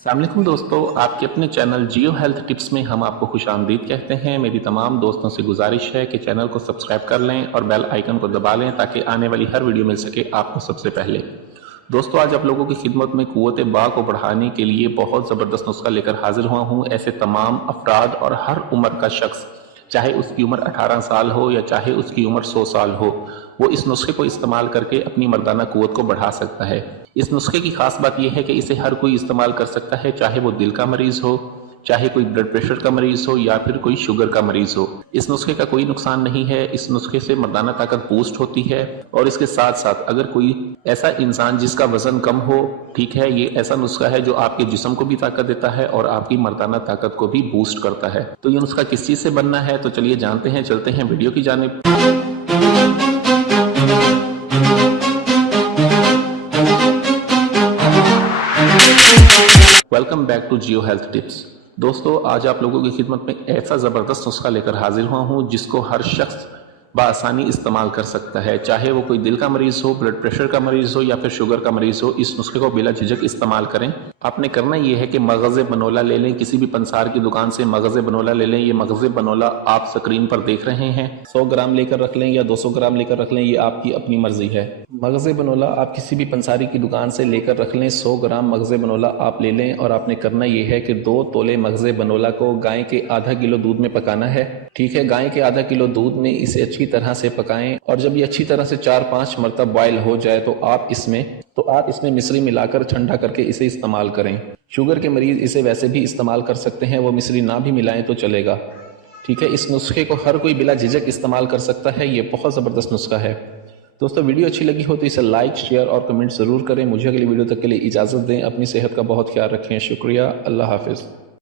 अस्सलाम वालेकुम दोस्तों, आपके अपने चैनल जियो हेल्थ टिप्स में हम आपको खुश आमदीद कहते हैं। मेरी तमाम दोस्तों से गुजारिश है कि चैनल को सब्सक्राइब कर लें और बेल आइकन को दबा लें ताकि आने वाली हर वीडियो मिल सके आपको सबसे पहले। दोस्तों, आज आप लोगों की खिदमत में कुव्वत बा को बढ़ाने के लिए बहुत ज़बरदस्त नुस्खा लेकर हाजिर हुआ हूँ। ऐसे तमाम अफराद और हर उम्र का शख्स, चाहे उसकी उम्र 18 साल हो या चाहे उसकी उम्र 100 साल हो, वो इस नुस्खे को इस्तेमाल करके अपनी मर्दाना कुव्वत को बढ़ा सकता है। इस नुस्खे की खास बात यह है कि इसे हर कोई इस्तेमाल कर सकता है, चाहे वो दिल का मरीज हो, चाहे कोई ब्लड प्रेशर का मरीज हो या फिर कोई शुगर का मरीज हो। इस नुस्खे का कोई नुकसान नहीं है। इस नुस्खे से मर्दाना ताकत बूस्ट होती है और इसके साथ साथ अगर कोई ऐसा इंसान जिसका वजन कम हो, ठीक है, ये ऐसा नुस्खा है जो आपके जिस्म को भी ताकत देता है और आपकी मर्दाना ताकत को भी बूस्ट करता है। तो ये नुस्खा किस चीज से बनना है, तो चलिए जानते हैं, चलते हैं वीडियो की जानिब। Welcome back to Jiyo health tips. दोस्तों, आज आप लोगों की खिदमत में ऐसा ज़बरदस्त नुस्खा लेकर हाजिर हुआ हूँ जिसको हर शख्स बआसानी इस्तेमाल कर सकता है, चाहे वो कोई दिल का मरीज़ हो, ब्लड प्रेशर का मरीज़ हो या फिर शुगर का मरीज़ हो। इस नुस्खे को बिला झिझक इस्तेमाल करें। आपने करना ये है कि मगज़ बनोला ले लें, किसी भी पंसार की दुकान से मगज़ बनोला ले लें। ये मगज़ बनोला आप स्क्रीन पर देख रहे हैं। 100 ग्राम लेकर रख लें या 200 ग्राम लेकर रख लें, ये आपकी अपनी मर्जी है। मगज़ बनोला आप किसी भी पंसारी की दुकान से लेकर रख लें। 100 ग्राम मगज़ बनोला आप ले लें और आपने करना ये है कि 2 तोले मगज़ बनोला को गाय के आधा किलो दूध में पकाना है। ठीक है, गाय के आधा किलो दूध में इसे अच्छी तरह से पकाएं और जब ये अच्छी तरह से 4-5 मरतब बॉयल हो जाए तो आप इसमें मिश्री मिलाकर ठंडा करके इसे इस्तेमाल करें। शुगर के मरीज इसे वैसे भी इस्तेमाल कर सकते हैं, वो मिश्री ना भी मिलाएं तो चलेगा। ठीक है, इस नुस्खे को हर कोई बिला झिझक इस्तेमाल कर सकता है। ये बहुत ज़बरदस्त नुस्खा है। दोस्तों, वीडियो अच्छी लगी हो तो इसे लाइक, शेयर और कमेंट ज़रूर करें। मुझे अगली वीडियो तक के लिए इजाज़त दें। अपनी सेहत का बहुत ख्याल रखें। शुक्रिया। अल्लाह हाफिज़।